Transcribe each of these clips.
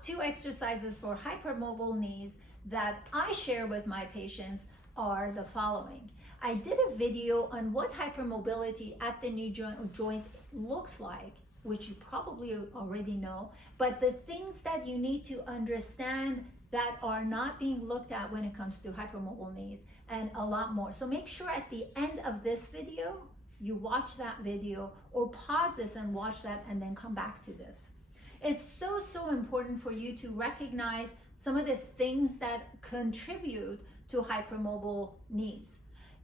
top 2 exercises for hypermobile knees that I share with my patients are the following. I did a video on what hypermobility at the knee joint looks like, which you probably already know, but the things that you need to understand that are not being looked at when it comes to hypermobile knees, and a lot more. So make sure at the end of this video, you watch that video or pause this and watch that and then come back to this. It's so important for you to recognize some of the things that contribute to hypermobile knees.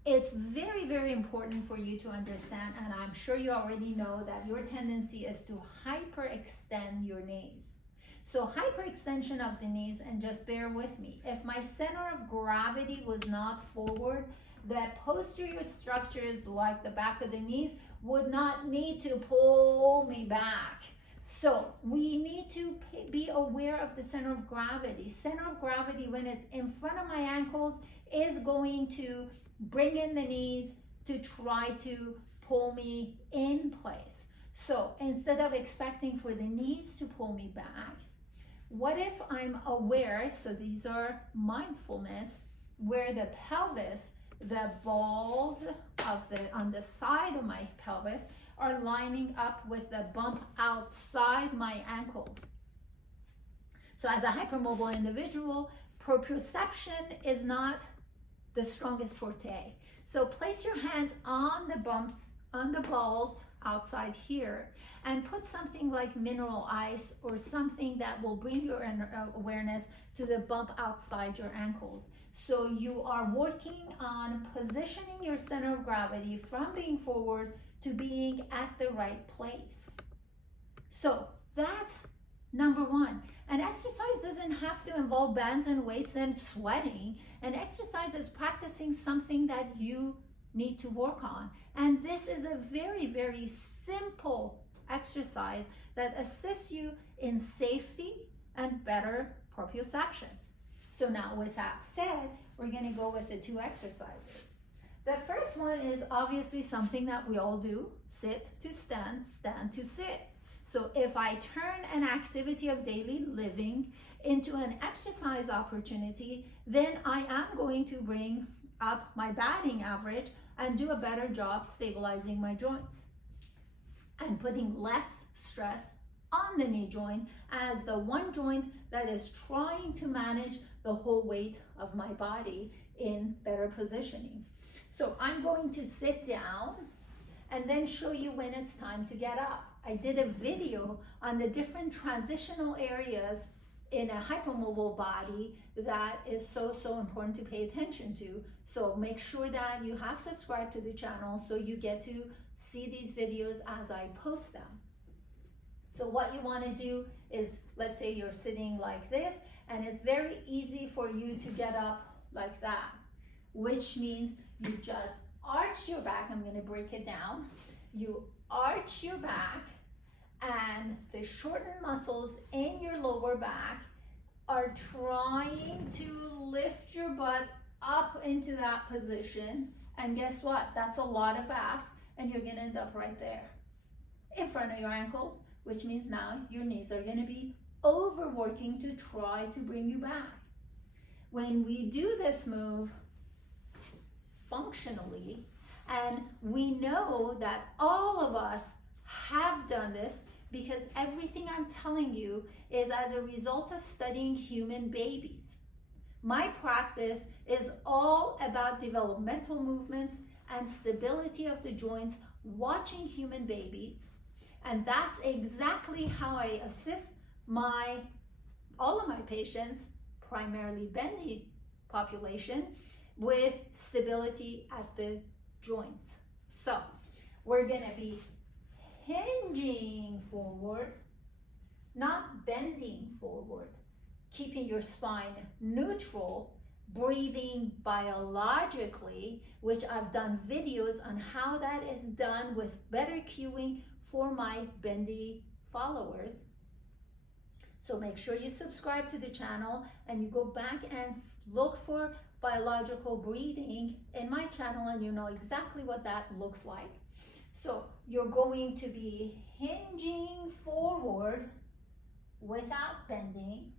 It's very important for you to understand, and I'm sure you already know that your tendency is to hyperextend your knees. So hyperextension of the knees, and just bear with me, if my center of gravity was not forward, the posterior structures like the back of the knees would not need to pull me back. So we need to be aware of the center of gravity. Center of gravity, when it's in front of my ankles, is going to bring in the knees to try to pull me in place. So instead of expecting for the knees to pull me back, what if I'm aware, so these are mindfulness, where the pelvis, the balls of on the side of my pelvis are lining up with the bump outside my ankles. So as a hypermobile individual, proprioception is not the strongest forte. So place your hands on the bumps, on the balls outside here, and put something like mineral ice or something that will bring your awareness to the bump outside your ankles. So you are working on positioning your center of gravity from being forward to being at the right place. So that's number 1. An exercise doesn't have to involve bands and weights and sweating. An exercise is practicing something that you need to work on. And this is a very simple exercise that assists you in safety and better proprioception. So now with that said, we're going to go with the 2 exercises. The first one is obviously something that we all do: sit to stand, stand to sit. So if I turn an activity of daily living into an exercise opportunity, then I am going to bring up my batting average and do a better job stabilizing my joints and putting less stress on the knee joint as the one joint that is trying to manage the whole weight of my body in better positioning. So I'm going to sit down and then show you when it's time to get up. I did a video on the different transitional areas in a hypermobile body that is so important to pay attention to. So make sure that you have subscribed to the channel so you get to see these videos as I post them. So what you want to do is, let's say you're sitting like this, and it's very easy for you to get up like that, which means you just arch your back. I'm going to break it down. You arch your back, and the shortened muscles in your lower back are trying to lift your butt up into that position. And guess what? That's a lot of ask, and you're going to end up right there in front of your ankles, which means now your knees are going to be overworking to try to bring you back. When we do this move functionally, and we know that all of us have done this, because everything I'm telling you is as a result of studying human babies. My practice is all about developmental movements and stability of the joints, watching human babies. And that's exactly how I assist all of my patients, primarily bendy population, with stability at the joints. So we're going to be hinging forward, not bending forward, keeping your spine neutral, breathing biologically, which I've done videos on how that is done with better cueing for my bendy followers. So make sure you subscribe to the channel and you go back and look for biological breathing in my channel, and you know exactly what that looks like. So you're going to be hinging forward without bending.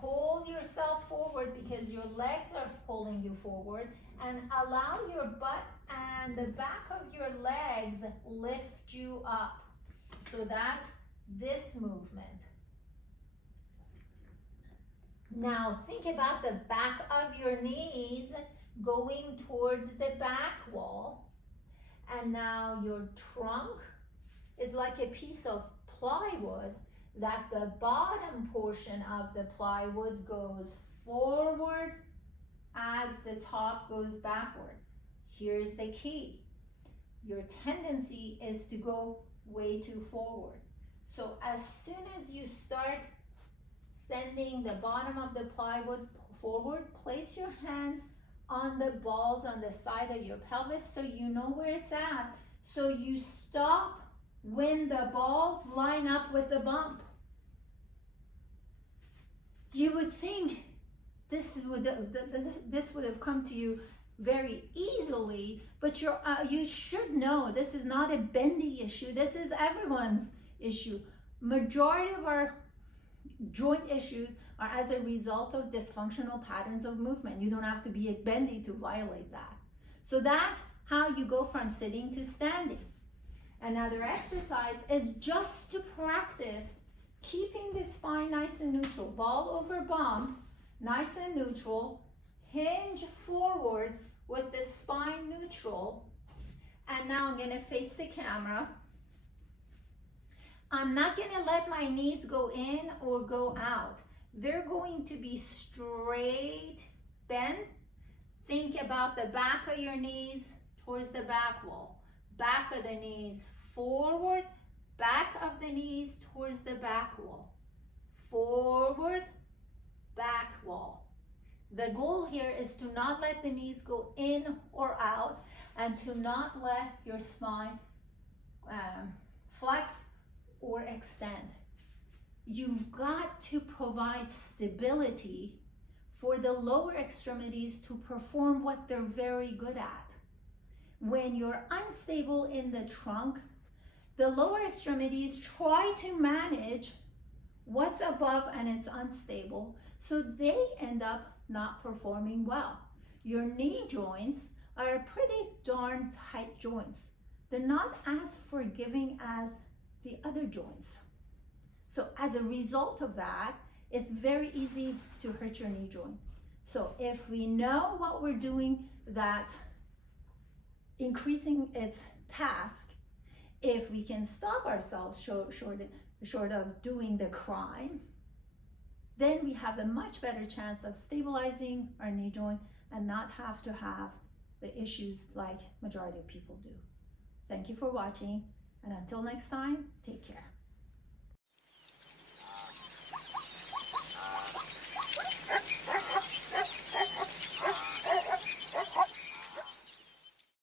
Pull yourself forward because your legs are pulling you forward, and allow your butt and the back of your legs lift you up. So that's this movement. Now think about the back of your knees going towards the back wall. And now your trunk is like a piece of plywood that the bottom portion of the plywood goes forward as the top goes backward. Here's the key. Your tendency is to go way too forward. So as soon as you start sending the bottom of the plywood forward, place your hands on the balls on the side of your pelvis so you know where it's at. So you stop when the balls line up with the bump. You would think this would have come to you very easily, but you should know this is not a bendy issue. This is everyone's issue. Majority of our joint issues are as a result of dysfunctional patterns of movement. You don't have to be a bendy to violate that. So that's how you go from sitting to standing. Another exercise is just to practice keeping the spine nice and neutral. Ball over bump, nice and neutral. Hinge forward with the spine neutral. And now I'm going to face the camera. I'm not going to let my knees go in or go out. They're going to be straight bend. Think about the back of your knees towards the back wall. Back of the knees forward. Back of the knees towards the back wall. Forward, back wall. The goal here is to not let the knees go in or out, and to not let your spine flex or extend. You've got to provide stability for the lower extremities to perform what they're very good at. When you're unstable in the trunk, the lower extremities try to manage what's above and it's unstable, so they end up not performing well. Your knee joints are pretty darn tight joints. They're not as forgiving as the other joints. So as a result of that, it's very easy to hurt your knee joint. So if we know what we're doing that's increasing its task, if we can stop ourselves short of doing the crime, then we have a much better chance of stabilizing our knee joint and not have to have the issues like majority of people do. Thank you for watching, and until next time, take care.